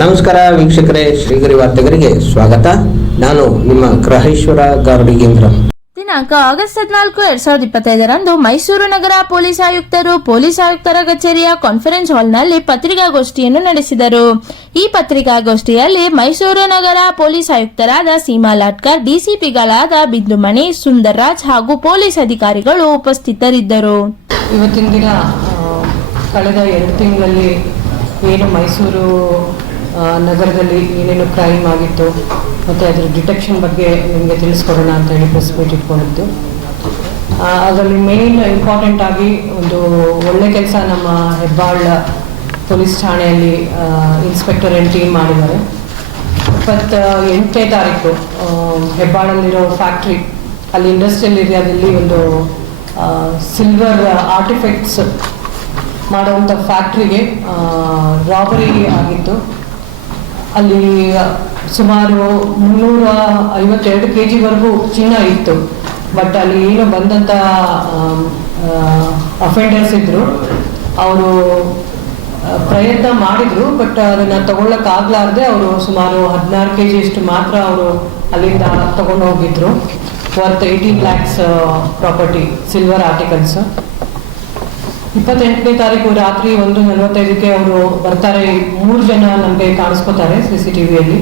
ನಮಸ್ಕಾರ ವೀಕ್ಷಕರೇ ಶ್ರೀಗರಿ ವಾರ್ತೆಗರಿಗೆ ಸ್ವಾಗತ. ನಾನು ನಿಮ್ಮ ಗ್ರಹೇಶ್ವರ ಗಾರ್ಡಿಗೇಂದ್ರ ದಿನಾಂಕ ಆಗಸ್ಟ್ ಹದಿನಾಲ್ಕು ಎರಡ್ ಸಾವಿರದ ಇಪ್ಪತ್ತೈದರಂದು ಮೈಸೂರು ನಗರ ಪೊಲೀಸ್ ಆಯುಕ್ತರು ಪೊಲೀಸ್ ಆಯುಕ್ತರ ಕಚೇರಿಯ ಕಾನ್ಫರೆನ್ಸ್ ಹಾಲ್ನಲ್ಲಿ ಪತ್ರಿಕಾಗೋಷ್ಠಿಯನ್ನು ನಡೆಸಿದರು. ಈ ಪತ್ರಿಕಾಗೋಷ್ಠಿಯಲ್ಲಿ ಮೈಸೂರು ನಗರ ಪೊಲೀಸ್ ಆಯುಕ್ತರಾದ ಸೀಮಾ ಲಾಟ್ಕರ್ ಡಿಸಿಪಿಗಳಾದ ಬಿಂದುಮಣಿ ಸುಂದರ್ರಾಜ್ ಹಾಗೂ ಪೊಲೀಸ್ ಅಧಿಕಾರಿಗಳು ಉಪಸ್ಥಿತರಿದ್ದರು. ಇವತ್ತಿನ ದಿನ ಕಳೆದ ಎರಡು ತಿಂಗಳಲ್ಲಿ ಏನು ಮೈಸೂರು ನಗರದಲ್ಲಿ ಏನೇನು ಕ್ರೈಮ್ ಆಗಿತ್ತು, ಮತ್ತು ಅದರ ಡಿಟೆಕ್ಷನ್ ಬಗ್ಗೆ ನಿಮಗೆ ತಿಳಿಸ್ಕೊಡೋಣ ಅಂತ ಹೇಳಿ ಪ್ರೆಸ್ ಮೀಟ್ ಇಟ್ಕೊಂಡಿದ್ದು. ಅದರಲ್ಲಿ ಮೇನ್ ಇಂಪಾರ್ಟೆಂಟ್ ಆಗಿ ಒಂದು ಒಳ್ಳೆ ಕೆಲಸ ನಮ್ಮ ಹೆಬ್ಬಾಳ ಪೊಲೀಸ್ ಠಾಣೆಯಲ್ಲಿ ಇನ್ಸ್ಪೆಕ್ಟರ್ ಎನ್ ಟೀಮ್ ಮಾಡಿದ್ದಾರೆ. ಇಪ್ಪತ್ತ ಎಂಟನೇ ತಾರೀಕು ಹೆಬ್ಬಾಳಲ್ಲಿರೋ ಫ್ಯಾಕ್ಟ್ರಿ ಅಲ್ಲಿ ಇಂಡಸ್ಟ್ರಿಯಲ್ ಏರಿಯಾದಲ್ಲಿ ಒಂದು ಸಿಲ್ವರ್ ಆರ್ಟಿಫೆಕ್ಟ್ಸ್ ಮಾಡುವಂಥ ಫ್ಯಾಕ್ಟ್ರಿಗೆ ರಾಬರಿ ಆಗಿತ್ತು. ಅಲ್ಲಿ ಸುಮಾರು ಮುನ್ನೂರ ಐವತ್ತೆರಡು ಕೆ ಜಿವರೆಗೂ ಚಿನ್ನ ಇತ್ತು. ಬಟ್ ಅಲ್ಲಿ ಏನು ಬಂದಂಥ ಅಫೆಂಡರ್ಸ್ ಇದ್ದರು ಅವರು ಪ್ರಯತ್ನ ಮಾಡಿದ್ರು ಬಟ್ ಅದನ್ನ ತಗೊಳ್ಳಕ್ಕಾಗ್ಲಾರ್ದೆ ಅವರು ಸುಮಾರು ಹದಿನಾರು ಕೆ ಅಷ್ಟು ಮಾತ್ರ ಅವರು ಅಲ್ಲಿಂದ ತಗೊಂಡು ಹೋಗಿದ್ರು worth eighteen lakhs property silver articles ಇಪ್ಪತ್ತೆಂಟನೇ ತಾರೀಕು ರಾತ್ರಿ ಒಂದು ನಲವತ್ತೈದಕ್ಕೆ ಅವರು ಬರ್ತಾರೆ. ಮೂರು ಜನ ನಮಗೆ ಕಾಣಿಸ್ಕೋತಾರೆ ಸಿ ಸಿ ಟಿ ವಿಯಲ್ಲಿ.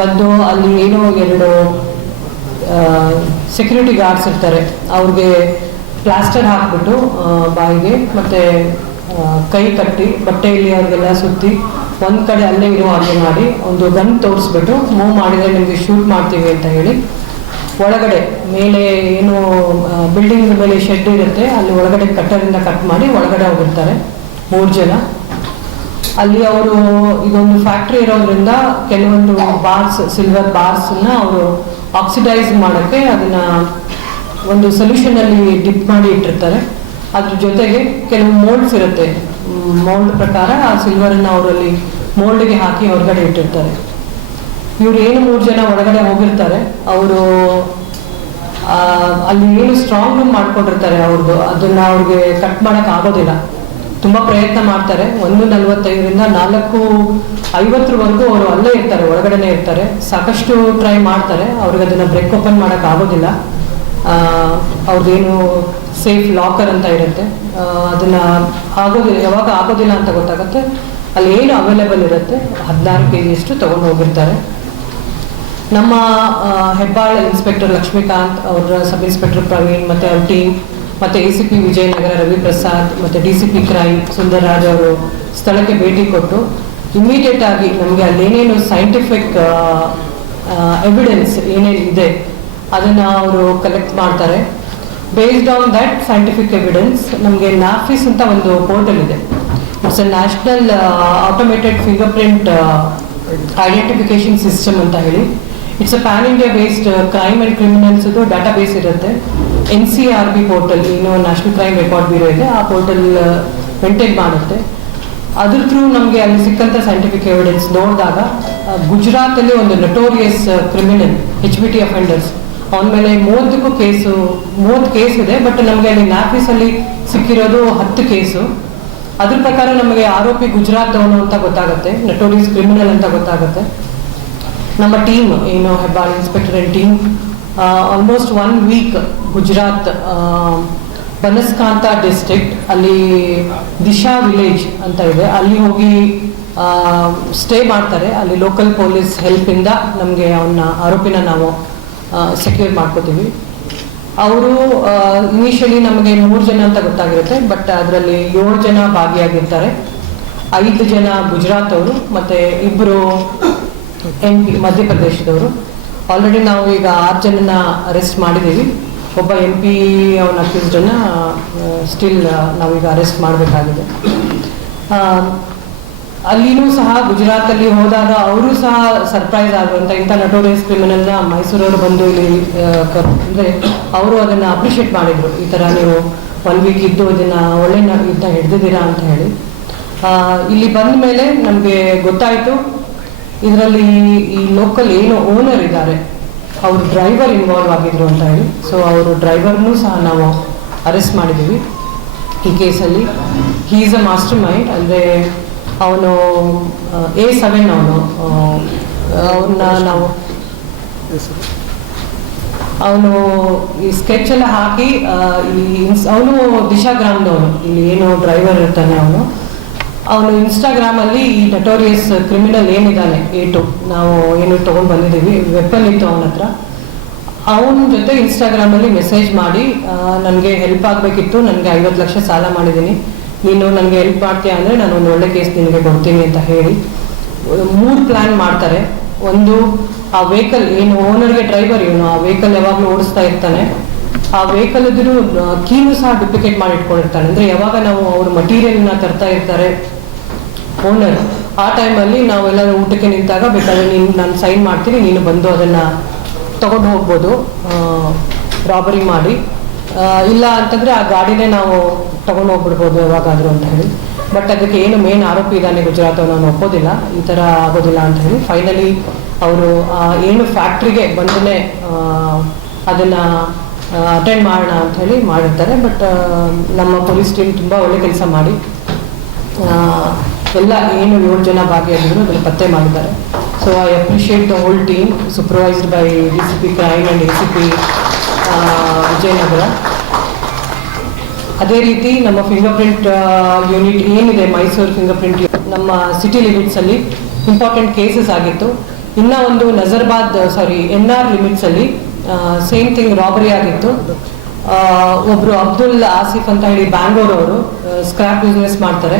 ಬಂದು ಅಲ್ಲಿ ಏನೋ ಎರಡು ಸೆಕ್ಯೂರಿಟಿ ಗಾರ್ಡ್ಸ್ ಇರ್ತಾರೆ. ಅವ್ರಿಗೆ ಪ್ಲಾಸ್ಟರ್ ಹಾಕ್ಬಿಟ್ಟು ಬಾಯಿಗೆ ಮತ್ತೆ ಕೈ ಕಟ್ಟಿ ಬಟ್ಟೆಯಲ್ಲಿ ಅವ್ರಿಗೆಲ್ಲ ಸುತ್ತಿ, ಒಂದು ಕಡೆ ಅಲ್ಲೇ ಇರೋ ಹಾಗೆ ಮಾಡಿ, ಒಂದು ಗನ್ ತೋರಿಸ್ಬಿಟ್ಟು, ಮೂವ್ ಮಾಡಿದ್ರೆ ನಿಮಗೆ ಶೂಟ್ ಮಾಡ್ತೀವಿ ಅಂತ ಹೇಳಿ ಒಳಗಡೆ ಮೇಲೆ ಏನು ಬಿಲ್ಡಿಂಗ್ ಮೇಲೆ ಶೆಡ್ ಇರುತ್ತೆ, ಅಲ್ಲಿ ಒಳಗಡೆ ಕಟ್ಟರಿಂದ ಕಟ್ ಮಾಡಿ ಒಳಗಡೆ ಹೋಗಿರ್ತಾರೆ, ಮೂರು ಜನ. ಅಲ್ಲಿ ಅವರು ಇದೊಂದು ಫ್ಯಾಕ್ಟ್ರಿ ಇರೋದ್ರಿಂದ ಕೆಲವೊಂದು ಬಾರ್ಸ್ ಸಿಲ್ವರ್ ಬಾರ್ಸ್ನ ಅವರು ಆಕ್ಸಿಡೈಸ್ ಮಾಡೋಕ್ಕೆ ಅದನ್ನ ಒಂದು ಸೊಲ್ಯೂಷನ್ ಅಲ್ಲಿ ಡಿಪ್ ಮಾಡಿ ಇಟ್ಟಿರ್ತಾರೆ. ಅದ್ರ ಜೊತೆಗೆ ಕೆಲವು ಮೋಲ್ಡ್ಸ್ ಇರುತ್ತೆ. ಮೋಲ್ಡ್ ಪ್ರಕಾರ ಆ ಸಿಲ್ವರನ್ನು ಅವರಲ್ಲಿ ಮೋಲ್ಡ್ಗೆ ಹಾಕಿ ಹೊರಗಡೆ ಇಟ್ಟಿರ್ತಾರೆ. ಇವ್ರು ಏನು ಮೂರು ಜನ ಒಳಗಡೆ ಹೋಗಿರ್ತಾರೆ. ಅವರು ಅಲ್ಲಿ ಏನು ಸ್ಟ್ರಾಂಗ್ ರೂಮ್ ಮಾಡ್ಕೊಂಡಿರ್ತಾರೆ ಅವ್ರದ್ದು ಅದನ್ನ ಅವ್ರಿಗೆ ಕಟ್ ಮಾಡಕ್ ಆಗೋದಿಲ್ಲ. ತುಂಬಾ ಪ್ರಯತ್ನ ಮಾಡ್ತಾರೆ. ಒಂದು ನಲ್ವತ್ತೈದರಿಂದ ನಾಲ್ಕು, ಐವತ್ತರವರೆಗೂ ಅವರು ಅಲ್ಲೇ ಇರ್ತಾರೆ, ಒಳಗಡೆನೆ ಇರ್ತಾರೆ. ಸಾಕಷ್ಟು ಟ್ರೈ ಮಾಡ್ತಾರೆ. ಅವ್ರಿಗೆ ಅದನ್ನ ಬ್ರೇಕ್ ಓಪನ್ ಮಾಡಕ್ ಆಗೋದಿಲ್ಲ. ಅವ್ರದ್ದೇನು ಸೇಫ್ ಲಾಕರ್ ಅಂತ ಇರುತ್ತೆ. ಅದನ್ನ ಆಗೋದಿಲ್ಲ. ಯಾವಾಗ ಆಗೋದಿಲ್ಲ ಅಂತ ಗೊತ್ತಾಗುತ್ತೆ. ಅಲ್ಲಿ ಏನು ಅವೈಲೇಬಲ್ ಇರುತ್ತೆ. ಹದಿನಾರು ಕೆ ಜಿಯಷ್ಟು ತಗೊಂಡು ಹೋಗಿರ್ತಾರೆ. ನಮ್ಮ ಹೆಬ್ಬಾಳ ಇನ್ಸ್ಪೆಕ್ಟರ್ ಲಕ್ಷ್ಮೀಕಾಂತ್ ಅವರ ಸಬ್ ಇನ್ಸ್ಪೆಕ್ಟರ್ ಪ್ರವೀಣ್ ಮತ್ತೆ ಅವ್ರ ಟೀಮ್ ಮತ್ತೆ A C P Vijayanagar Ravi Prasad ಮತ್ತೆ D C P crime Sundarraj ಅವರು ಸ್ಥಳಕ್ಕೆ ಭೇಟಿ ಕೊಟ್ಟು ಇಮಿಡಿಯೇಟ್ ಆಗಿ ನಮಗೆ ಅಲ್ಲಿ ಏನೇನು ಸೈಂಟಿಫಿಕ್ ಎವಿಡೆನ್ಸ್ ಏನೇನು ಇದೆ ಅದನ್ನ ಅವರು ಕಲೆಕ್ಟ್ ಮಾಡ್ತಾರೆ. Based on that scientific evidence ನಮಗೆ ನಾಫಿಸ್ ಅಂತ ಒಂದು ಪೋರ್ಟಲ್ ಇದೆ. It's a national automated fingerprint identification system ಅಂತ ಹೇಳಿ. It's a pan India based crime and criminals database ಇರುತ್ತೆ N C R B portal ಏನು ನ್ಯಾಷನಲ್ ಕ್ರೈಮ್ ರೆಕಾರ್ಡ್ ಬ್ಯೂರೋ ಇದೆ. ಆ ಪೋರ್ಟಲ್ ಮೇಂಟೈನ್ ಮಾಡುತ್ತೆ. ಅದ್ರ ಥ್ರೂ ನಮಗೆ ಅಲ್ಲಿ ಸಿಕ್ಕಂತ ಸೈಂಟಿಫಿಕ್ ಎವಿಡೆನ್ಸ್ ನೋಡಿದಾಗ ಗುಜರಾತ್ ಅಲ್ಲಿ ಒಂದು notorious criminal H B T offenders ಅವನ ಮೇಲೆ ಮೂವತ್ತಕ್ಕೂ ಕೇಸು, ಮೂವತ್ತು ಕೇಸ್ ಇದೆ ಬಟ್ ನಮಗೆ ಅಲ್ಲಿ ನ್ಯಾಫೀಸ್ ಅಲ್ಲಿ ಸಿಕ್ಕಿರೋದು ಹತ್ತು ಕೇಸು. ಅದ್ರ ಪ್ರಕಾರ ನಮಗೆ ಆರೋಪಿ ಗುಜರಾತ್ ಅವನು ಅಂತ ಗೊತ್ತಾಗುತ್ತೆ ನಟೋರಿಯಸ್ ಕ್ರಿಮಿನಲ್ ಅಂತ ಗೊತ್ತಾಗುತ್ತೆ. ನಮ್ಮ ಟೀಮ್ ಏನು Hebbal inspector and team almost one week Gujarat Banaskantha district ಅಲ್ಲಿ ದಿಶಾ ವಿಲೇಜ್ ಅಂತ ಇದೆ. ಅಲ್ಲಿ ಹೋಗಿ ಸ್ಟೇ ಮಾಡ್ತಾರೆ. ಅಲ್ಲಿ ಲೋಕಲ್ ಪೊಲೀಸ್ ಹೆಲ್ಪಿಂದ ನಮಗೆ ಅವನ್ನ ಆರೋಪಿನ ನಾವು ಸೆಕ್ಯೂರ್ ಮಾಡ್ಕೋತೀವಿ. ಅವರು ಇನಿಷಿಯಲಿ ನಮಗೆ ಮೂರು ಜನ ಅಂತ ಗೊತ್ತಾಗಿರುತ್ತೆ ಬಟ್ ಅದರಲ್ಲಿ ಏಳು ಜನ ಭಾಗಿಯಾಗಿರ್ತಾರೆ. ಐದು ಜನ ಗುಜರಾತ್ ಅವರು, ಮತ್ತೆ ಇಬ್ಬರು ಎಂ ಪಿ ಮಧ್ಯಪ್ರದೇಶದವರು. ಆಲ್ರೆಡಿ ನಾವು ಈಗ ಆರು ಜನನ ಅರೆಸ್ಟ್ ಮಾಡಿದ್ದೀವಿ. ಒಬ್ಬ ಎಂ ಪಿ ಅವನ ಅಕ್ಯೂಸ್ಡನ್ನ ಸ್ಟಿಲ್ ನಾವೀಗ ಅರೆಸ್ಟ್ ಮಾಡಬೇಕಾಗಿದೆ. ಅಲ್ಲಿನೂ ಸಹ ಗುಜರಾತಲ್ಲಿ ಹೋದಾಗ ಅವರು ಸಹ ಸರ್ಪ್ರೈಸ್ ಆಗುವಂಥ ಇಂಥ ನಟೋರಿಯಸ್ ಕ್ರಿಮಿನಲ್ನ ಮೈಸೂರವರು ಬಂದು ಇಲ್ಲಿ ಅಂದರೆ ಅವರು ಅದನ್ನ ಅಪ್ರಿಷಿಯೇಟ್ ಮಾಡಿದ್ರು. ಈ ಥರ ನೀವು ಒನ್ ವೀಕ್ ಇದ್ದು ಅದನ್ನ ಒಳ್ಳೆ ಇದನ್ನ ಹಿಡ್ದಿದ್ದೀರಾ ಅಂತ ಹೇಳಿ. ಇಲ್ಲಿ ಬಂದ ಮೇಲೆ ನಮಗೆ ಗೊತ್ತಾಯ್ತು. ಇದರಲ್ಲಿ ಈ ಲೋಕಲ್ ಏನು ಓನರ್ ಇದ್ದಾರೆ, ಅವರು ಡ್ರೈವರ್ ಇನ್ವಾಲ್ವ್ ಆಗಿದ್ರು ಅಂತ ಹೇಳಿ. ಸೊ ಅವರು ಡ್ರೈವರ್ನೂ ಸಹ ನಾವು ಅರೆಸ್ಟ್ ಮಾಡಿದ್ದೀವಿ ಈ ಕೇಸಲ್ಲಿ he is a mastermind ಅಂದರೆ ಅವನು ಎ ಸೆವೆನ್ ಅವನು. ಅವನ್ನ ನಾವು, ಅವನು ಈ ಸ್ಕೆಚ್ ಎಲ್ಲ ಹಾಕಿ ಅವನು ದಿಶಾ ಗ್ರಾಮದವನು. ಇಲ್ಲಿ ಏನು ಡ್ರೈವರ್ ಇರ್ತಾನೆ ಅವನು. ಅವನು ಇನ್ಸ್ಟಾಗ್ರಾಮ್ ಅಲ್ಲಿ ಈ ನಟೋರಿಯಸ್ ಕ್ರಿಮಿನಲ್ ಏನಿದ್ದಾನೆ, ಏಟು, ನಾವು ಏನು ತಗೊಂಡ್ ಬಂದಿದ್ದೀವಿ ವೆಪನ್ ಇತ್ತು ಅವನ ಹತ್ರ. ಅವನ ಜೊತೆ ಇನ್ಸ್ಟಾಗ್ರಾಮ್ ಅಲ್ಲಿ ಮೆಸೇಜ್ ಮಾಡಿ ನನಗೆ ಹೆಲ್ಪ್ ಆಗಬೇಕಿತ್ತು, ನನಗೆ ಐವತ್ತು ಲಕ್ಷ ಸಾಲ ಮಾಡಿದ್ದೀನಿ. ನೀನು ನನಗೆ ಹೆಲ್ಪ್ ಮಾಡ್ತೀಯಾ ಅಂದರೆ ನಾನು ಒಂದು ಒಳ್ಳೆ ಕೇಸ್ ನಿನಗೆ ಕೊಡ್ತೀನಿ ಅಂತ ಹೇಳಿ. ಮೂರು ಪ್ಲಾನ್ ಮಾಡ್ತಾರೆ. ಒಂದು, ಆ ವೆಹಿಕಲ್ ಏನು ಓನರ್ಗೆ ಡ್ರೈವರ್ ಇವನು, ಆ ವೆಹಿಕಲ್ ಯಾವಾಗಲೂ ಓಡಿಸ್ತಾ ಇರ್ತಾನೆ. ಆ ವೆಹಿಕಲ್ ಕೀನು ಸಹ ಡುಪ್ಲಿಕೇಟ್ ಮಾಡಿ ಇಟ್ಕೊಂಡಿರ್ತಾನೆ ಅಂದ್ರೆ ಯಾವಾಗ ನಾವು ಅವ್ರ ನ ತರ್ತಾ ಇರ್ತಾರೆ ಓನರ್ ಆ ಟೈಮಲ್ಲಿ ನಾವೆಲ್ಲರೂ ಊಟಕ್ಕೆ ನಿಂತಾಗ ಬೇಕಾದ್ರೆ ನೀನು, ನಾನು ಸೈನ್ ಮಾಡ್ತೀನಿ, ನೀನು ಬಂದು ಅದನ್ನ ತಗೊಂಡು ಹೋಗ್ಬೋದು ರಾಬರಿ ಮಾಡಿ. ಇಲ್ಲ ಅಂತಂದ್ರೆ ಆ ಗಾಡಿನೇ ನಾವು ತಗೊಂಡು ಹೋಗ್ಬಿಡ್ಬೋದು ಯಾವಾಗಾದ್ರೂ ಅಂತ ಹೇಳಿ. ಬಟ್ ಅದಕ್ಕೆ ಏನು ಮೇನ್ ಆರೋಪಿ ಇದ್ದಾನೆ ಗುಜರಾತ್ ನಾನು ಒಪ್ಪೋದಿಲ್ಲ. ಈ ಥರ ಆಗೋದಿಲ್ಲ ಅಂತ ಹೇಳಿ. ಫೈನಲಿ ಅವರು ಏನು ಫ್ಯಾಕ್ಟ್ರಿಗೆ ಬಂದನೆ ಅದನ್ನ ಅಟೆಂಡ್ ಮಾಡೋಣ ಅಂತ ಹೇಳಿ ಮಾಡಿರ್ತಾರೆ ಬಟ್ ನಮ್ಮ ಪೊಲೀಸ್ ಟೀಮ್ ತುಂಬ ಒಳ್ಳೆ ಕೆಲಸ ಮಾಡಿ ಎಲ್ಲ ಏನು ಏಳು ಜನ ಭಾಗಿಯಾಗಿದ್ರು, ಅದನ್ನು ಪತ್ತೆ ಮಾಡಿದ್ದಾರೆ. So I appreciate the whole team supervised by D C P crime and D C P Vijayanagar. ಅದೇ ರೀತಿ ನಮ್ಮ ಫಿಂಗರ್ ಪ್ರಿಂಟ್ ಯೂನಿಟ್ ಏನಿದೆ, ಮೈಸೂರು ಫಿಂಗರ್ ಪ್ರಿಂಟ್ ನಮ್ಮ ಸಿಟಿ ಲಿಮಿಟ್ಸ್ ಅಲ್ಲಿ ಇಂಪಾರ್ಟೆಂಟ್ ಕೇಸಸ್ ಆಗಿತ್ತು. ಇನ್ನೂ ಒಂದು Nazarbad sorry N R limits ಅಲ್ಲಿ ಸೇಮ್ ಥಿಂಗ್ ರಾಬರಿ ಆಗಿತ್ತು. ಒಬ್ರು ಅಬ್ದುಲ್ ಆಸಿಫ್ ಅಂತ ಹೇಳಿ ಬ್ಯಾಂಗ್ಳೂರ್ ಅವರು ಸ್ಕ್ರಾಪ್ ಬಿಸ್ನೆಸ್ ಮಾಡ್ತಾರೆ.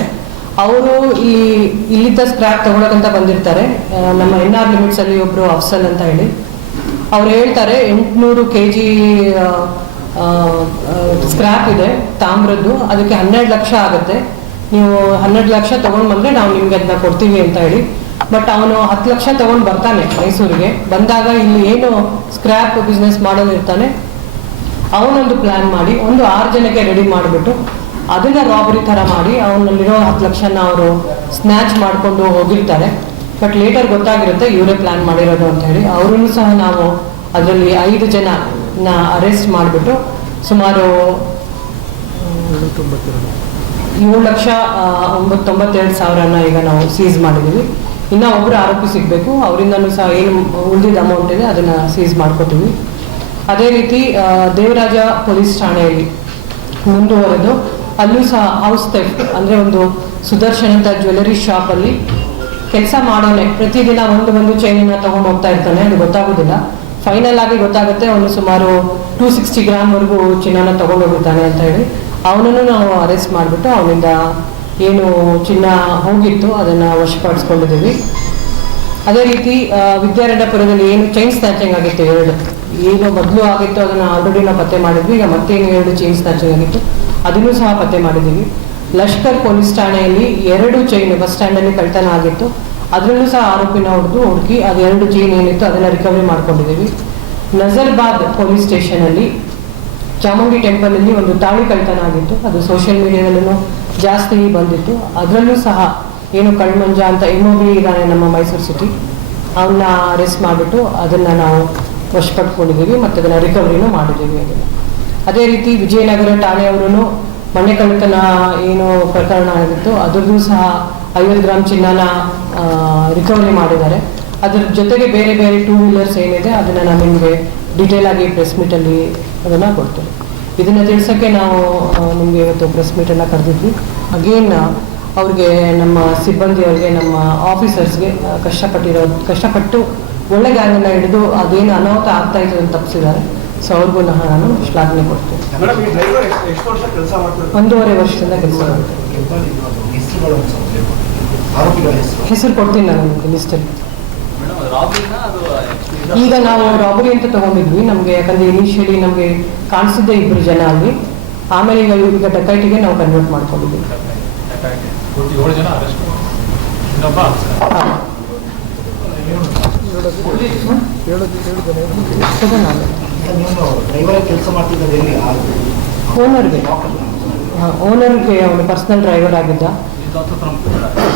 ಅವರು ಈ ಇಲ್ಲಿದ್ದ ಸ್ಕ್ರಾಪ್ ತಗೊಳಕಂತ ಬಂದಿರ್ತಾರೆ. ನಮ್ಮ ಎನ್ ಆರ್ ಲಿಮಿಟ್ಸ್ ಅಲ್ಲಿ ಒಬ್ರು ಅಫ್ಸಲ್ ಅಂತ ಹೇಳಿ. ಅವ್ರು ಹೇಳ್ತಾರೆ, ಎಂಟುನೂರು ಕೆ ಜಿ ಸ್ಕ್ರಾಪ್ ಇದೆ, ತಾಮ್ರದ್ದು, ಅದಕ್ಕೆ ಹನ್ನೆರಡು ಲಕ್ಷ ಆಗುತ್ತೆ. ನೀವು ಹನ್ನೆರಡು ಲಕ್ಷ ತಗೊಂಡ್ ಬಂದ್ರೆ ನಾವು ನಿಮ್ಗೆ ಅದನ್ನ ಕೊಡ್ತೀವಿ ಅಂತ ಹೇಳಿ. ಬಟ್ ಅವನು ಹತ್ತು ಲಕ್ಷ ತಗೊಂಡು ಬರ್ತಾನೆ ಮೈಸೂರಿಗೆ. ಬಂದಾಗ ಇಲ್ಲಿ ಏನು ಸ್ಕ್ರಾಪ್ ಬಿಸ್ನೆಸ್ ಮಾಡೋದು ಇರ್ತಾನೆ. ಅವನೊಂದು ಪ್ಲಾನ್ ಮಾಡಿ, ಒಂದು ಆರು ಜನಕ್ಕೆ ರೆಡಿ ಮಾಡಿಬಿಟ್ಟು ಅದನ್ನ ರಾಬರಿ ತರ ಮಾಡಿ ಅವನಲ್ಲಿರೋ ಹತ್ತು ಲಕ್ಷನ ಅವರು ಸ್ನ್ಯಾಚ್ ಮಾಡ್ಕೊಂಡು ಹೋಗಿರ್ತಾರೆ. ಬಟ್ ಲೇಟರ್ ಗೊತ್ತಾಗಿರುತ್ತೆ ಇವರೇ ಪ್ಲಾನ್ ಮಾಡಿರೋದು ಅಂತ ಹೇಳಿ. ಅವರನ್ನು ಸಹ ನಾವು ಅದರಲ್ಲಿ ಐದು ಜನ ಅರೆಸ್ಟ್ ಮಾಡಿಬಿಟ್ಟು ಸುಮಾರು, ಏಳು ಲಕ್ಷ ಒಂಬತ್ತೊಂಬತ್ತೆರಡು ಒಂಬತ್ತು ತೊಂಬತ್ತೆರಡು ಸಾವಿರನ ಈಗ ನಾವು ಸೀಸ್ ಮಾಡಿದ್ದೀವಿ. ಇನ್ನ ಒಬ್ಬರು ಆರೋಪಿ ಸಿಗಬೇಕು, ಅವರಿಂದನೂ ಸಹ ಏನು ಉಳಿದಿದ್ದ ಅಮೌಂಟ್ ಇದೆ, ಅದನ್ನ ಸೀಸ್ ಮಾಡ್ಕೊತೀವಿ. ಅದೇ ರೀತಿ ದೇವರಾಜ ಪೊಲೀಸ್ ಠಾಣೆಯಲ್ಲಿ ಮುಂದುವರೆದು, ಅಲ್ಲೂ ಸಹ ಹೌಸ್ ತೆಫ್ಟ್ ಅಂದ್ರೆ ಒಂದು ಸುದರ್ಶನ್ ಅಂತ ಶಾಪ್ ಅಲ್ಲಿ ಕೆಲಸ ಮಾಡೋನೆ. ಪ್ರತಿದಿನ ಒಂದು ಒಂದು ಚೈನನ್ನ ತಗೊಂಡು ಹೋಗ್ತಾ ಇರ್ತಾನೆ, ಅದು ಗೊತ್ತಾಗೋದಿಲ್ಲ. ಫೈನಲ್ ಆಗಿ ಗೊತ್ತಾಗುತ್ತೆ, ಅವನು ಸುಮಾರು ಟೂ ಸಿಕ್ಸ್ಟಿ ಗ್ರಾಮ್ವರೆಗೂ ಚಿನ್ನನ ತಗೊಂಡು ಹೋಗಿದ್ದಾನೆ ಅಂತ ಹೇಳಿ. ಅವನನ್ನು ನಾವು ಅರೆಸ್ಟ್ ಮಾಡಿಬಿಟ್ಟು, ಅವನಿಂದ ಏನು ಚಿನ್ನ ಹೋಗಿತ್ತು, ಅದನ್ನ ವಶಪಡಿಸ್ಕೊಂಡಿದ್ದೀವಿ. ಅದೇ ರೀತಿ ವಿದ್ಯಾರಣ್ಯಪುರದಲ್ಲಿ ಏನು ಚೈನ್ ಸ್ನ್ಯಾಚಿಂಗ್ ಆಗಿತ್ತು ಎರಡು ಏನು ಮೊದಲು ಆಗಿತ್ತು, ಅದನ್ನ ಆಲ್ರೆಡಿ ನಾವು ಪತ್ತೆ ಮಾಡಿದ್ವಿ, ಈಗ ಮತ್ತೇನು ಎರಡು ಚೈನ್ ಸ್ನ್ಯಾಚಿಂಗ್ ಆಗಿತ್ತು. ಅದನ್ನು ಸಹ ಪತ್ತೆ ಮಾಡಿದ್ದೀವಿ. ಲಷ್ಕರ್ ಪೊಲೀಸ್ ಠಾಣೆಯಲ್ಲಿ ಎರಡು ಚೈನ್ ಬಸ್ ಸ್ಟ್ಯಾಂಡಲ್ಲಿ ಕಳ್ತನ ಆಗಿತ್ತು. ಅದರಲ್ಲೂ ಸಹ ಆರೋಪಿನ ಹೊಡೆದು ಹುಡುಕಿ, ಅದು ಎರಡು ಚೈನ್ ಏನಿತ್ತು, ಅದನ್ನ ರಿಕವರಿ ಮಾಡ್ಕೊಂಡಿದ್ದೀವಿ. ನಜರ್ಬಾದ್ ಪೊಲೀಸ್ ಸ್ಟೇಷನಲ್ಲಿ ಚಾಮುಂಡಿ ಟೆಂಪಲ್ ಅಲ್ಲಿ ಒಂದು ತಾಳಿ ಕಳ್ತನ ಆಗಿತ್ತು. ಅದು ಸೋಷಿಯಲ್ ಮೀಡಿಯಾದಲ್ಲೂ ಜಾಸ್ತಿ ಬಂದಿತ್ತು. ಅದರಲ್ಲೂ ಸಹ ಏನು ಕಣ್ಮಂಜ ಅಂತ ಇನ್ನೊಬ್ಬರು ಇದ್ದಾನೆ ನಮ್ಮ ಮೈಸೂರು ಸಿಟಿ ಅವನ್ನ ಅರೆಸ್ಟ್ ಮಾಡಿಬಿಟ್ಟು ಅದನ್ನ ನಾವು ವಶಪಡ್ಕೊಂಡಿದ್ದೀವಿ ಮತ್ತು ಅದನ್ನ ರಿಕವರಿನೂ ಮಾಡಿದ್ದೀವಿ ಅದನ್ನು. ಅದೇ ರೀತಿ ವಿಜಯನಗರ ಠಾಣೆಯವರು ಮನೆ ಕಳ್ಳತನ ಏನು ಪ್ರಕರಣ ಆಗಿತ್ತು. ಅದರದ್ದು ಸಹ ಐವತ್ತು ಗ್ರಾಮ್ ಚಿನ್ನನ ರಿಕವರಿ ಮಾಡಿದ್ದಾರೆ. ಅದ್ರ ಜೊತೆಗೆ ಬೇರೆ ಬೇರೆ ಟೂ ವೀಲರ್ಸ್ ಏನಿದೆ, ಅದನ್ನ ನಾನು ನಿಮಗೆ ಡೀಟೇಲ್ ಆಗಿ ಪ್ರೆಸ್ ಮೀಟಲ್ಲಿ ಅದನ್ನ ಕೊಡ್ತೇನೆ. ಇದನ್ನ ತಿಳಿಸೋಕ್ಕೆ ನಾವು ನಿಮಗೆ ಇವತ್ತು ಪ್ರೆಸ್ ಮೀಟನ್ನು ಕರೆದಿದ್ವಿ. ಅಗೇನ್ ಅವ್ರಿಗೆ ನಮ್ಮ ಸಿಬ್ಬಂದಿಯವ್ರಿಗೆ ನಮ್ಮ ಆಫೀಸರ್ಸ್ಗೆ ಕಷ್ಟಪಟ್ಟಿರೋ ಕಷ್ಟಪಟ್ಟು ಒಳ್ಳೆ ಗಾಯನ ಹಿಡಿದು ಅದೇನು ಅನಾಹುತ ಆಗ್ತಾ ಇದೆ ಅಂತ ತಪ್ಪಿಸಿದ್ದಾರೆ ಸೊ ಅವ್ರಿಗೂ ನಾನು ಶ್ಲಾಘನೆ ಕೊಡ್ತೀನಿ. ಒಂದೂವರೆ ವರ್ಷದಿಂದ ಕೆಲಸ ಮಾಡ್ತೀನಿ ಹೆಸರು. ಕೊಡ್ತೀನಿ ನಾನು ನಿಮಗೆ ಲಿಸ್ಟಲ್ಲಿ ಮೇಡಮ್ ಅದು ರಾಬ್ರಿನ ಅದು actually ಈಗ ನಾವು ರಾಬರಿ ಅಂತ ತಗೊಂಡಿದ್ವಿ. ನಮಗೆ ಯಾಕಂದ್ರೆ ಇನಿಷಿಯಲಿ ನಮಗೆ ಕಾಣಿಸಿದ್ದೆ ಇಬ್ರು ಜನ ಅಲ್ಲಿ ಆಮೇಲೆ ಈಗ ಈಗ ಡಕೈಟಿಗೆ ನಾವು ಕನ್ವರ್ಟ್ ಕೆಲಸ ಓನರ್ಗೆ ಓನರ್ಗೆ ಅವನು ಪರ್ಸನಲ್ ಡ್ರೈವರ್ ಆಗಿದ್ದ.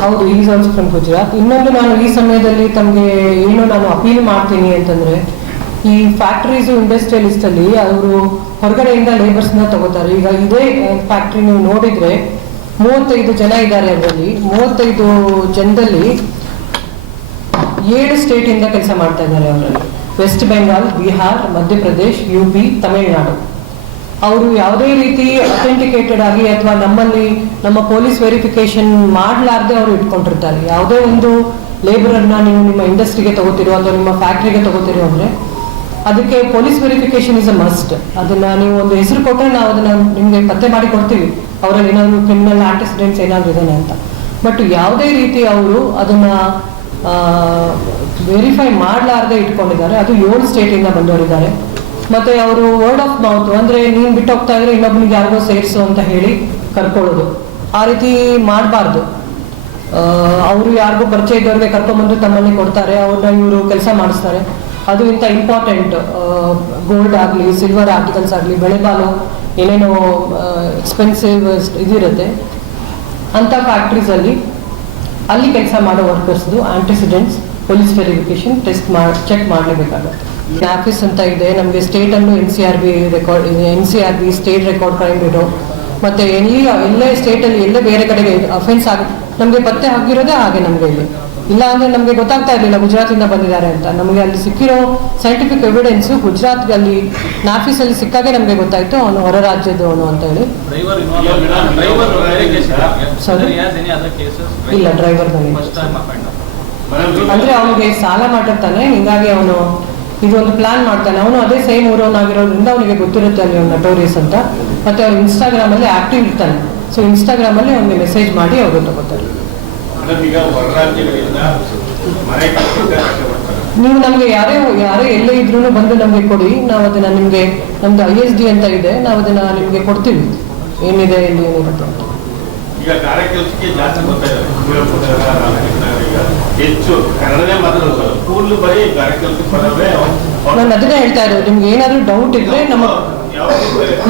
ಹೌದು ಈಸ್ ಆಲ್ಸೋ ಫ್ರಮ್ ಗುಜರಾತ್ ಇನ್ನೊಂದು ನಾನು ಈ ಸಮಯದಲ್ಲಿ ತಮಗೆ ಏನು ನಾನು ಅಪೀಲ್ ಮಾಡ್ತೀನಿ ಅಂತಂದ್ರೆ, ಈ ಫ್ಯಾಕ್ಟ್ರೀಸ್ ಇಂಡಸ್ಟ್ರಿಯಲಿಸ್ಟ್ ಅಲ್ಲಿ ಅವರು ಹೊರಗಡೆಯಿಂದ ಲೇಬರ್ಸ್ನ ತಗೋತಾರೆ. ಈಗ ಇದೇ ಫ್ಯಾಕ್ಟ್ರಿ ನೀವು ನೋಡಿದ್ರೆ, ಮೂವತ್ತೈದು ಜನ ಇದ್ದಾರೆ ಅದರಲ್ಲಿ. ಮೂವತ್ತೈದು ಜನದಲ್ಲಿ ಏಳು ಸ್ಟೇಟಿಂದ ಕೆಲಸ ಮಾಡ್ತಾ ಇದ್ದಾರೆ ಅವರಲ್ಲಿ. West Bengal Bihar Madhya Pradesh U P Tamil Nadu ಅವರು ಯಾವುದೇ ರೀತಿ ಅಥೆಂಟಿಕೇಟೆಡ್ ಆಗಿ ಅಥವಾ ನಮ್ಮಲ್ಲಿ ನಮ್ಮ ಪೊಲೀಸ್ ವೆರಿಫಿಕೇಶನ್ ಮಾಡಲಾರ್ದೆ ಅವರು ಇಟ್ಕೊಂಡಿರ್ತಾರೆ. ಯಾವುದೇ ಒಂದು ಲೇಬರನ್ನ ನೀವು ನಿಮ್ಮ ಇಂಡಸ್ಟ್ರಿಗೆ ತಗೋತಿರೋ ಅಥವಾ ನಿಮ್ಮ ಫ್ಯಾಕ್ಟ್ರಿಗೆ ತಗೋತಿರೋ ಅಂದ್ರೆ ಅದಕ್ಕೆ police verification is a must ಅದನ್ನ ನೀವು ಒಂದು ಹೆಸರು ಕೊಟ್ಟರೆ ನಾವು ಅದನ್ನ ನಿಮಗೆ ಪತ್ತೆ ಮಾಡಿ ಕೊಡ್ತೀವಿ. ಅವರಲ್ಲಿ ಏನಾದ್ರು ಕ್ರಿಮಿನಲ್ ಆಂಟಿಸಿಡೆಂಟ್ಸ್ ಏನಾದರೂ ಇದ್ದಾನೆ ಅಂತ. ಬಟ್ ಯಾವುದೇ ರೀತಿ ಅವರು ಅದನ್ನ ವೆರಿಫೈ ಮಾಡಲಾರ್ದೆ ಇಟ್ಕೊಂಡಿದ್ದಾರೆ. ಅದು ಏಳು ಸ್ಟೇಟಿಂದ ಬಂದವರಿದ್ದಾರೆ. ಮತ್ತೆ ಅವರು ವರ್ಡ್ ಆಫ್ ಮೌತ್ ಅಂದ್ರೆ ನೀನ್ ಬಿಟ್ಟು ಹೋಗ್ತಾ ಇದ್ರೆ ಇನ್ನೊಬ್ಬನಿಗೆ ಯಾರಿಗೋ ಸೇರಿಸು ಅಂತ ಹೇಳಿ ಕರ್ಕೊಳ್ಳೋದು. ಆ ರೀತಿ ಮಾಡಬಾರ್ದು. ಅವರು ಯಾರಿಗೂ ಪರಿಚಯ ಇದ್ದವ್ರಿಗೆ ಕರ್ಕೊಂಡ್ಬಂದು ತಮ್ಮಲ್ಲಿ ಕೊಡ್ತಾರೆ, ಅವ್ರನ್ನ ಇವರು ಕೆಲಸ ಮಾಡಿಸ್ತಾರೆ. ಅದು ಇಂಥ ಇಂಪಾರ್ಟೆಂಟ್ ಗೋಲ್ಡ್ ಆಗಲಿ ಸಿಲ್ವರ್ ಆರ್ಟಿಕಲ್ಸ್ ಆಗಲಿ ಬೆಳೆಬಾಲು ಏನೇನೋ ಎಕ್ಸ್ಪೆನ್ಸಿವ್ ಇದಿರುತ್ತೆ. ಅಂಥ ಫ್ಯಾಕ್ಟ್ರೀಸಲ್ಲಿ ಅಲ್ಲಿ ಕೆಲಸ ಮಾಡೋ ವರ್ಕರ್ಸ್ದು ಆಂಟಿಸಿಡೆಂಟ್ಸ್ ಪೊಲೀಸ್ ವೆರಿಫಿಕೇಶನ್ ಟೆಸ್ಟ್ ಮಾಡಿ ಚೆಕ್ ಮಾಡಲೇಬೇಕಾಗುತ್ತೆ. ಆಫೀಸ್ ಅಂತ ಇದೆ ನಮಗೆ ಸ್ಟೇಟ್ ಅನ್ನು N C R B record N C R B state record crime bureau ಮತ್ತೆ ಎಲ್ಲಿ ಎಲ್ಲೇ ಸ್ಟೇಟಲ್ಲಿ ಎಲ್ಲೇ ಬೇರೆ ಕಡೆಗೆ ಅಫೆನ್ಸ್ ಆಗಿ ನಮಗೆ ಪತ್ತೆ ಆಗಿರೋದೇ ಹಾಗೆ ನಮಗೆ ಇಲ್ಲಿ. ಇಲ್ಲ ಅಂದ್ರೆ ನಮಗೆ ಗೊತ್ತಾಗ್ತಾ ಇರಲಿಲ್ಲ ಗುಜರಾತಿಂದ ಬಂದಿದ್ದಾರೆ ಅಂತ. ನಮಗೆ ಅಲ್ಲಿ ಸಿಕ್ಕಿರೋ ಸೈಂಟಿಫಿಕ್ ಎವಿಡೆನ್ಸ್ ಗುಜರಾತ್ ಅಲ್ಲಿ ನಾಫೀಸಲ್ಲಿ ಸಿಕ್ಕಾಗೆ ನಮಗೆ ಗೊತ್ತಾಯ್ತು ಅವನು ಹೊರ ರಾಜ್ಯದವನು ಅಂತ ಹೇಳಿ. ಡ್ರೈವರ್ ಇನ್ವಾಲ್ವ್ ಡ್ರೈವರ್ ಬೇರೆ case Sorry? Any other cases ಇಲ್ಲ ಡ್ರೈವರ್ ಫಸ್ಟ್ ಟೈಮ್ ಅಪಾಯಿಂಟ್ ಅಂದ್ರೆ ಅವನಿಗೆ ಸಾಲ ಮಾಡಿರ್ತಾನೆ ಹಿಂಗಾಗಿ ಅವನು ಇದೊಂದು ಪ್ಲಾನ್ ಮಾಡ್ತಾನೆ. ಅವನು ಅದೇ ಸೇಮ್ ಊರವನಾಗಿರೋದ್ರಿಂದ ಅವನಿಗೆ ಗೊತ್ತಿರುತ್ತೆ ಅಲ್ಲಿ ಅವ್ನ ನಟೋರಿಯಸ್ ಅಂತ. ಮತ್ತೆ ಅವ್ನು ಇನ್ಸ್ಟಾಗ್ರಾಮ್ ಅಲ್ಲಿ ಆಕ್ಟಿವ್ ಇರ್ತಾನೆ. ಸೊ ಇನ್ಸ್ಟಾಗ್ರಾಮ್ ಅಲ್ಲಿ ಅವನಿಗೆ ಮೆಸೇಜ್ ಮಾಡಿ ಅವ್ರು ತಗೋತಾರೆ. ನೀವು ನಮಗೆ ಯಾರೇ ಯಾರೇ ಎಲ್ಲೇ ಇದ್ರೂ ಬಂದು ನಮಗೆ ಕೊಡಿ. ನಾವು ಅದನ್ನ ನಿಮಗೆ ನಮ್ದು ಐ ಎಸ್ ಡಿ ಅಂತ ಇದೆ. ನಾವು ಅದನ್ನ ನಿಮಗೆ ಕೊಡ್ತೀವಿ. ಏನಿದೆ ಇಲ್ಲಿ ಏನಿರುತ್ತೆ ಹೆಚ್ಚು. ಕನ್ನಡನೇ ಮಾತಾಡೋದು ಬರೀ ಬರೋದೇ ನಾನು ಅದನ್ನೇ ಹೇಳ್ತಾ ಇರೋದು. ನಿಮ್ಗೆ ಏನಾದರೂ ಡೌಟ್ ಇದ್ರೆ ನಮ್ಮ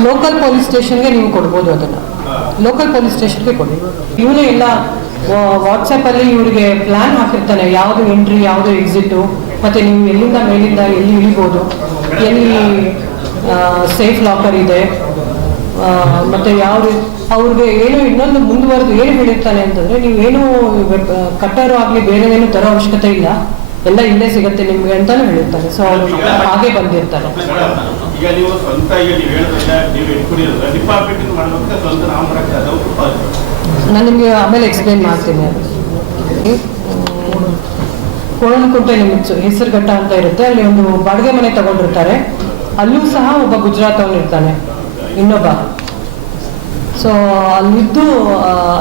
ಲೋಕಲ್ ಪೊಲೀಸ್ ಸ್ಟೇಷನ್ಗೆ ನೀವು ಕೊಡ್ಬೋದು ಅದನ್ನ. ಲೋಕಲ್ ಪೊಲೀಸ್ ಸ್ಟೇಷನ್ಗೆ ಕೊಡಿ. ಇವನೇ ಎಲ್ಲ ವಾಟ್ಸಪ್ ಅಲ್ಲಿ ಇವರಿಗೆ ಪ್ಲಾನ್ ಹಾಕಿರ್ತಾನೆ ಯಾವುದು ಎಂಟ್ರಿ ಯಾವುದು ಎಕ್ಸಿಟ್ ಮತ್ತೆ ನೀವು ಎಲ್ಲಿಂದ ಮೇಲಿಂದ ಎಲ್ಲಿ ಇಳಿಬೋದು. ಎಲ್ಲಿ ಸೇಫ್ ಲಾಕರ್ ಇದೆ. ಮತ್ತೆ ಯಾವ ಅವ್ರಿಗೆ ಏನು ಇನ್ನೊಂದು ಮುಂದುವರೆದು ಏನು ಹೇಳಿರ್ತಾನೆ ಅಂತಂದ್ರೆ ನೀವು ಏನು ಕಟ್ಟರು ಆಗ್ಲಿ ಬೇರೆ ಏನು ತರೋ ಅವಶ್ಯಕತೆ ಇಲ್ಲ. ಎಲ್ಲ ಇಲ್ಲೇ ಸಿಗತ್ತೆ ನಿಮ್ಗೆ ಅಂತಾನು ಹೇಳಿರ್ತಾನೆ. ಸೊ ಅವರು ಹಾಗೆ ಬಂದಿರ್ತಾರೆ. ಈಗ ನೀವು ಸ್ವಂತ ಈಗ ನೀವು ಹೇಳಿದ್ರೆ ನೀವು ಇಟ್ಕೊಂಡಿರೋದು. ಡಿಪಾರ್ಟ್ಮೆಂಟ್ ಮಾಡ್ಬೇಕು ಸ್ವಂತ ನಾವು ಮಾಡಕ್ಕೆ ಅದು ನಾನು ನಿಮಗೆ ಆಮೇಲೆ ಎಕ್ಸ್ಪ್ಲೈನ್ ಮಾಡ್ತೀನಿ. ಕೋಣನಕುಂಟೆ ಹೆಸರು ಹೆಸರುಘಟ್ಟ ಅಂತ ಇರುತ್ತೆ. ಅಲ್ಲಿ ಒಂದು ಬಾಡಿಗೆ ಮನೆ ತಗೊಂಡಿರ್ತಾರೆ. ಅಲ್ಲೂ ಸಹ ಒಬ್ಬ ಗುಜರಾತ್ ಅವನಿರ್ತಾನೆ ಇನ್ನೊಬ್ಬ. ಸೊ ಅಲ್ಲಿದ್ದು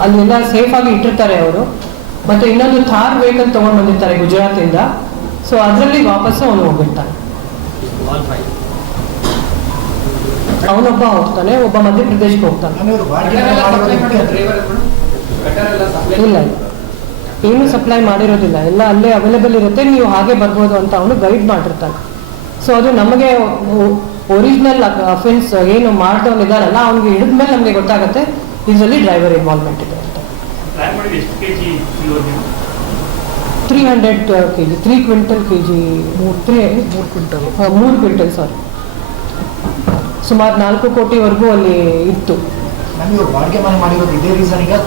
ಅಲ್ಲೆಲ್ಲ ಸೇಫ್ ಆಗಿ ಇಟ್ಟಿರ್ತಾರೆ ಅವರು. ಮತ್ತೆ ಇನ್ನೊಂದು ಥಾರ್ ವೆಹಿಕಲ್ ತಗೊಂಡು ಬಂದಿರ್ತಾರೆ ಗುಜರಾತಿಂದ. ಸೊ ಅದರಲ್ಲಿ ವಾಪಸ್ ಅವನು ಹೋಗಿರ್ತಾನೆ ಅವನೊಬ್ಬ ಹೋಗ್ತಾನೆ ಒಬ್ಬ ಮಧ್ಯಪ್ರದೇಶಕ್ಕೆ ಹೋಗ್ತಾನೆ. ಇಲ್ಲ ಏನು ಸಪ್ಲೈ ಮಾಡಿರೋದಿಲ್ಲ. ಎಲ್ಲ ಅಲ್ಲೇ ಅವೈಲೇಬಲ್ ಇರುತ್ತೆ. ನೀವು ಹಾಗೆ ಬರ್ಬೋದು ಅಂತ ಅವನು ಗೈಡ್ ಮಾಡಿರ್ತಾನೆ. ಸೊ ಅದು ನಮಗೆ ಒರಿಜಿನಲ್ ಅಫೆನ್ಸ್ ಏನು ಮಾಡ್ದವನು ಅವ್ನಿಗೆ ಹಿಡಿದ ಮೇಲೆ ನಮಗೆ ಗೊತ್ತಾಗುತ್ತೆ. ಇದರಲ್ಲಿ ಡ್ರೈವರ್ ಇನ್ವಾಲ್ವ್ಮೆಂಟ್ ಇದೆ ಅಂತ. Three hundred K G three quintal K G ಮೂರು ತ್ರೀ ಮೂರು ಕ್ವಿಂಟಲ್ ಮೂರು ಕ್ವಿಂಟಲ್ ಸಾರಿ ಸುಮಾರು ನಾಲ್ಕು ಕೋಟಿವರೆಗೂ ಅಲ್ಲಿ ಇತ್ತು. ಮಾಡಿರೋದು ಇದೇ ರೀಸನ್ಗೆ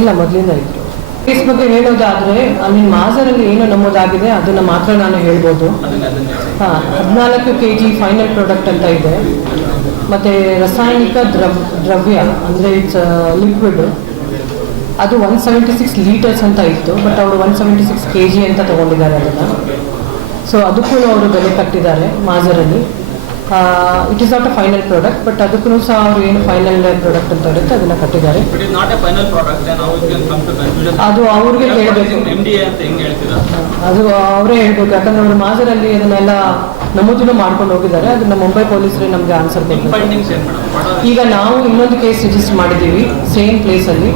ಇಲ್ಲ ಮೊದಲಿಂದ ಇದ್ರು ಕೇಸ್ ಬಗ್ಗೆ ಹೇಳೋದಾದ್ರೆ ಅಲ್ಲಿ ಮಾಜರಲ್ಲಿ ಏನು ನಮ್ಮದಾಗಿದೆ ಅದನ್ನ ಮಾತ್ರ ನಾನು ಹೇಳ್ಬೋದು. ಹಾ, ಹದಿನಾಲ್ಕು ಕೆ ಜಿ ಫೈನಲ್ ಪ್ರಾಡಕ್ಟ್ ಅಂತ ಇದೆ. ಮತ್ತೆ ರಾಸಾಯನಿಕ ದ್ರವ್, ದ್ರವ್ಯ, ಅಂದ್ರೆ ಇಟ್ಸ್ ಲಿಕ್ವಿಡ್ ಅದು ಒನ್ ಸೆವೆಂಟಿ ಸಿಕ್ಸ್ ಲೀಟರ್ಸ್ ಅಂತ ಇತ್ತು, ಬಟ್ ಅವರು one seventy six K G ಅಂತ ತಗೊಂಡಿದ್ದಾರೆ ಅದನ್ನ. ಸೊ, ಅದಕ್ಕೂ ಅವರು ಬೆಲೆ ಕಟ್ಟಿದ್ದಾರೆ ಮಾಜರಲ್ಲಿ it is not a final product but ಅದಕ್ಕೂ ಸಹ ಅವರು ಏನು ಫೈನಲ್ ಪ್ರಾಡಕ್ಟ್ ಅಂತ ಇರುತ್ತೆ ಅದನ್ನ ಕಟ್ಟಿದ್ದಾರೆ. ಅದು ಅವ್ರಿಗೆ ಹೇಳಬೇಕು. ಅದು ಅವರೇ ಹೇಳ್ಬೇಕು. ಯಾಕಂದ್ರೆ ಅವರು ಮಾಜರಲ್ಲಿ ಅದನ್ನೆಲ್ಲ ನಮೂದಿನೂ ಮಾಡ್ಕೊಂಡು ಹೋಗಿದ್ದಾರೆ. ಅದನ್ನ ಮುಂಬೈ ಪೊಲೀಸರೇ ನಮ್ಗೆ ಆನ್ಸರ್ ಮೇಡಮ್? ಈಗ ನಾವು ಇನ್ನೊಂದು ಕೇಸ್ ರಿಜಿಸ್ಟರ್ ಮಾಡಿದ್ದೀವಿ ಸೇಮ್ ಪ್ಲೇಸಲ್ಲಿ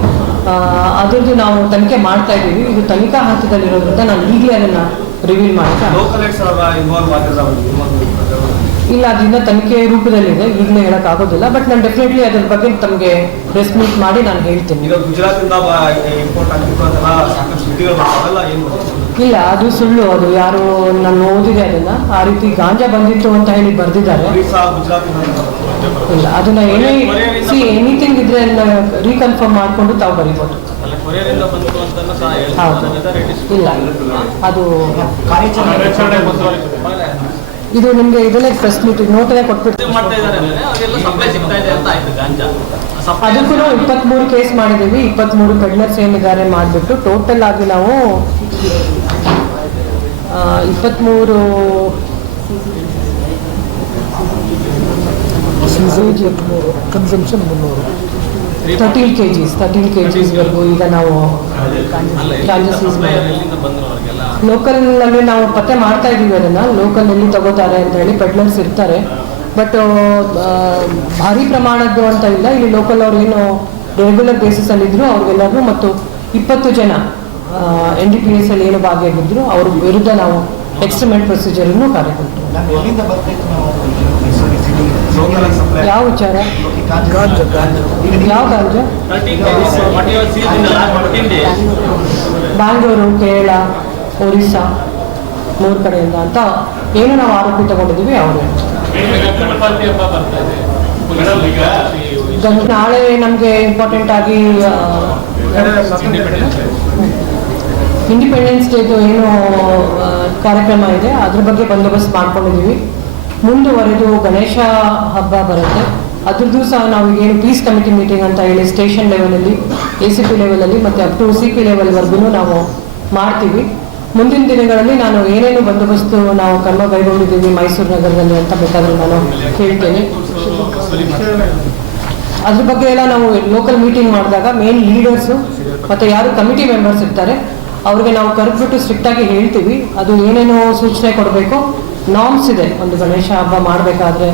ಅದರದ್ದು ನಾವು ತನಿಖೆ ಮಾಡ್ತಾ ಇದ್ದೀವಿ. ಇದು ತನಿಖಾ ಹಂತದಲ್ಲಿರೋದ್ರಿಂದ ನಾನು ಈಗಲೇ ಅದನ್ನ ರಿವೀಲ್ ಮಾಡ್ತಾ ಇಲ್ಲ ಅದರಿಂದ ತನಿಖೆ ರೂಪದಲ್ಲಿದೆ ಈಗಲೇ ಹೇಳಕ್ ಆಗೋದಿಲ್ಲ ಬಟ್ ನಾನು ಡೆಫಿನೆಟ್ಲಿ ಅದ್ರ ಬಗ್ಗೆ ತಮಗೆ ಪ್ರೆಸ್ ಮೀಟ್ ಮಾಡಿ ನಾನು ಹೇಳ್ತೀನಿ? ಇಲ್ಲ ಅದು ಸುಳ್ಳು ಅದು ಯಾರು ನಾನು ಓದಿದೆ ಅದನ್ನ ಆ ರೀತಿ ಗಾಂಜಾ ಬಂದಿತ್ತು ಅಂತ ಹೇಳಿ ಬರ್ದಿದ್ದಾರೆ. ಇಲ್ಲ ಅದನ್ನ ಏನೇ ಸಿ ಎನಿಥಿಂಗ್ ಇದ್ರೆ ರೀಕನ್ಫರ್ಮ್ ಮಾಡ್ಕೊಂಡು ತಾವು ಬರೀಬಹುದು ಹೌದು. ಇಲ್ಲ ಅದು ಇದು ನಿಮಗೆ ಇದನ್ನೇ ಫೆಸಿಲಿಟಿ ನೋಟನೇ ಕೊಟ್ಬಿಟ್ಟು ಮಾಡ್ತಾ ಇದ್ದಾರೆ ಅಂದ್ರೆ ಅವರಿಗೆಲ್ಲ ಸಪ್ಲೈ ಸಿಗ್ತಾ ಇದೆ ಅಂತ ಆಯ್ತು ಗಾಂಜಾ. ಸಪ್ಲೈ ಅದಕ್ಕೂ ಇಪ್ಪತ್ಮೂರು ಕೇಸ್ ಮಾಡಿದ್ದೀವಿ ಇಪ್ಪತ್ಮೂರು ಪೆಡ್ಲರ್ಸ್ ಏನಿದ್ದಾರೆ ಮಾಡಿಬಿಟ್ಟು ಟೋಟಲ್ ಆಗಿ ನಾವು ಆ, ಇಪ್ಪತ್ಮೂರು ಕನ್ಸಂಪ್ಷನ್ ಮುನ್ನೂರು. Thirteen K Gs thirteen K ಜಿಸ್ವರೆಗೂ ಈಗ ನಾವು ಅವರಿಗೆಲ್ಲ ಲೋಕಲ್ನಲ್ಲಿ ನಾವು ಪತ್ತೆ ಮಾಡ್ತಾ ಇದ್ದೀವಿ ಅದನ್ನು. ಲೋಕಲ್ನಲ್ಲಿ ತಗೋತಾರೆ ಅಂತ ಹೇಳಿ ಪೆಡ್ಲರ್ಸ್ ಇರ್ತಾರೆ. ಬಟ್ ಭಾರಿ ಪ್ರಮಾಣದ್ದು ಅಂತ ಇಲ್ಲ. ಇಲ್ಲಿ ಲೋಕಲ್ ಅವ್ರು ಏನು ರೆಗ್ಯುಲರ್ ಬೇಸಿಸಲ್ಲಿ ಇದ್ರು ಅವ್ರಿಗೆಲ್ಲರಿಗೂ ಮತ್ತು ಇಪ್ಪತ್ತು ಜನ ಎನ್ ಡಿ ಪಿ ಎಸ್ ಅಲ್ಲಿ ಏನು ಭಾಗಿಯಾಗಿದ್ರು ಅವ್ರ ವಿರುದ್ಧ ನಾವು ಎಕ್ಸ್ಟ್ರಿಮೆಂಟ್ ಪ್ರೊಸೀಜರನ್ನು ಕಾರ್ಯಕೊಟ್ಟು ನಾನು ಎಲ್ಲಿಂದ ಬರ್ಬೇಕು ನಾವು ಲೋಕಲ್ ಸಪ್ಲೈ ಯಾವ ವಿಚಾರ? ಯಾವ ಬ್ಯಾಂಗ್ಳೂರು, ಕೇರಳ, ಒರಿಸ್ಸಾ, ಮೂರು ಕಡೆಯಿಂದ ಅಂತ ಏನು ನಾವು ಆರೋಪಿ ತಗೊಂಡಿದ್ದೀವಿ ಅವರು ನಾಳೆ ನಮಗೆ ಇಂಪಾರ್ಟೆಂಟ್ ಆಗಿ ಇಂಡಿಪೆಂಡೆನ್ಸ್ ಡೇದು ಏನು ಕಾರ್ಯಕ್ರಮ ಇದೆ, ಅದ್ರ ಬಗ್ಗೆ ಬಂದೋಬಸ್ತ್ ಮಾಡ್ಕೊಂಡಿದ್ದೀವಿ. ಮುಂದುವರೆದು ಗಣೇಶ ಹಬ್ಬ ಬರುತ್ತೆ. ಅದ್ರದ್ದು ಸಹ ನಾವು ಏನು ಪೀಸ್ ಕಮಿಟಿ ಮೀಟಿಂಗ್ ಅಂತ ಹೇಳಿ ಸ್ಟೇಷನ್ ಲೆವೆಲಲ್ಲಿ ಎ ಸಿ ಪಿ ಲೆವೆಲಲ್ಲಿ ಮತ್ತು ಅಪ್ ಟು ಸಿ ಪಿ ಲೆವೆಲ್ವರೆಗೂ ನಾವು ಮಾಡ್ತೀವಿ. ಮುಂದಿನ ದಿನಗಳಲ್ಲಿ ನಾನು ಏನೇನು ಬಂದೋಬಸ್ತು ನಾವು ಕರ್ಮ ಕೈಗೊಂಡಿದ್ದೀವಿ ಮೈಸೂರು ನಗರದಲ್ಲಿ ಅಂತ ಬೇಕಾದ್ರೆ ನಾನು ಹೇಳ್ತೇನೆ. ಅದ್ರ ಬಗ್ಗೆ ಎಲ್ಲ ನಾವು ಲೋಕಲ್ ಮೀಟಿಂಗ್ ಮಾಡಿದಾಗ ಮೇನ್ ಲೀಡರ್ಸು ಮತ್ತು ಯಾರು ಕಮಿಟಿ ಮೆಂಬರ್ಸ್ ಇರ್ತಾರೆ, ಅವ್ರಿಗೆ ನಾವು ಕರೆದ್ಬಿಟ್ಟು ಸ್ಟ್ರಿಕ್ಟಾಗಿ ಹೇಳ್ತೀವಿ. ಅದು ಏನೇನು ಸೂಚನೆ ಕೊಡಬೇಕು. ನಾರ್ಮ್ಸ್ ಇದೆ. ಒಂದು ಗಣೇಶ ಹಬ್ಬ ಮಾಡಬೇಕಾದ್ರೆ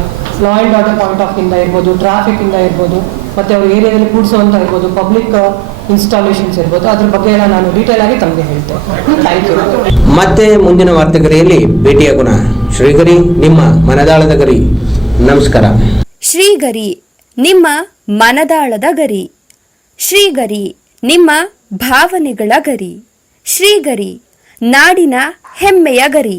law and order point of ಇಂದ ಇರ್ಬೋದು ಟ್ರಾಫಿಕ್ ಇಂದ ಇರ್ಬೋದು ಮತ್ತು ಅವ್ರ ಏರಿಯಾದಲ್ಲಿ ಕೂಡಿಸುವಂತ ಇರ್ಬೋದು ಪಬ್ಲಿಕ್ ಇನ್ಸ್ಟಾಲೇಷನ್ಸ್ ಇರ್ಬೋದು. ಅದ್ರ ಬಗ್ಗೆ ಎಲ್ಲ ನಾನು ಡೀಟೇಲ್ ಆಗಿ ತಮಗೆ ಹೇಳ್ತೇನೆ ಥ್ಯಾಂಕ್ ಯು ಮತ್ತೆ ಮುಂದಿನ ವಾರ್ತೆಗರಿಯಲ್ಲಿ ಭೇಟಿಯಾಗೋಣ ಶ್ರೀಗರಿ ನಿಮ್ಮ ಮನದಾಳದ ಗರಿ. ನಮಸ್ಕಾರ. ಶ್ರೀಗರಿ ನಿಮ್ಮ ಮನದಾಳದ ಗರಿ. ಶ್ರೀಗರಿ ನಿಮ್ಮ ಭಾವನೆಗಳ ಗರಿ. ಶ್ರೀಗರಿ ನಾಡಿನ ಹೆಮ್ಮೆಯ ಗರಿ.